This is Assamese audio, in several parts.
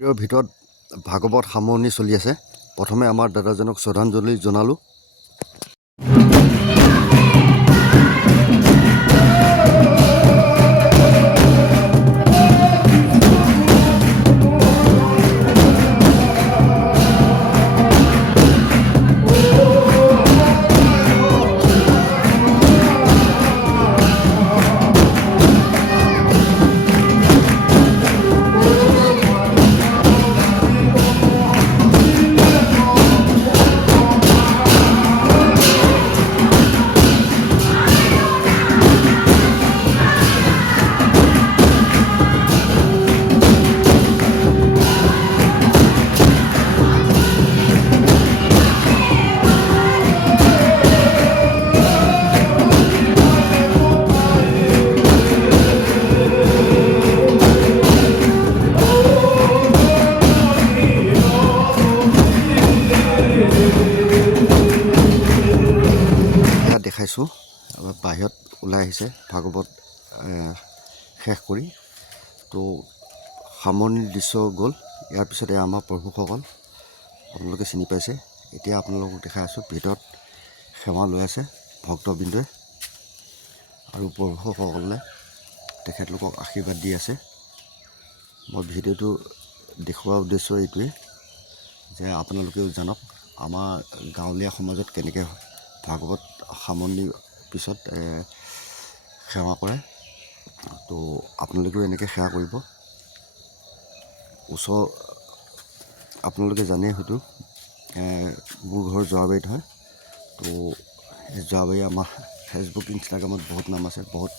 ইয়াৰ ভিতৰত ভাগৱত সামৰণি চলি আছে। প্ৰথমে আমাৰ দাদাজনক শ্ৰদ্ধাঞ্জলি জনালোঁ। দেখাইছোঁ বাহিৰত ওলাই আহিছে ভাগৱত শেষ কৰি। তো সামৰণিৰ দৃশ্য গ'ল। ইয়াৰ পিছতে আমাৰ প্ৰভুসকল আপোনালোকে চিনি পাইছে। এতিয়া আপোনালোকক দেখাই আছোঁ ভিতৰত সেৱা লৈ আছে ভক্তবৃন্দই আৰু প্ৰভুসকলে তেখেতলোকক আশীৰ্বাদ দি আছে। মই ভিডিঅ'টো দেখুওৱাৰ উদ্দেশ্য এইটোৱেই যে আপোনালোকেও জানক আমাৰ গাঁৱলীয়া সমাজত কেনেকৈ ভাগৱত সামৰণিৰ পিছত সেৱা কৰে। তো আপোনালোকেও এনেকৈ সেৱা কৰিব। ওচৰ আপোনালোকে জানেই হয়তো মোৰ ঘৰ যোৱাবাৰীত হয়। তো যোৱাবাৰী আমাৰ ফেচবুক ইনষ্টাগ্ৰামত বহুত নাম আছে, বহুত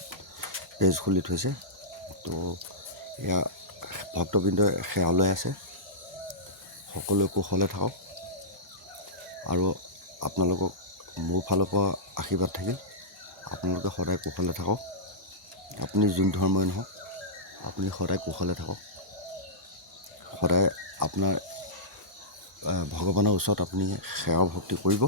পেজ খুলি থৈছে। তো এয়া ভক্তবৃন্দই সেৱা লৈ আছে। সকলোৱে কুশলে থাকক আৰু আপোনালোকক মোৰ ফালৰ পৰা আশীৰ্বাদ থাকিল। আপোনালোকে সদায় কুশলে থাকক। আপুনি যোন ধৰ্মই নহওক আপুনি সদায় কুশলে থাকক। সদায় আপোনাৰ ভগৱানৰ ওচৰত আপুনি সেৱা ভক্তি কৰিব।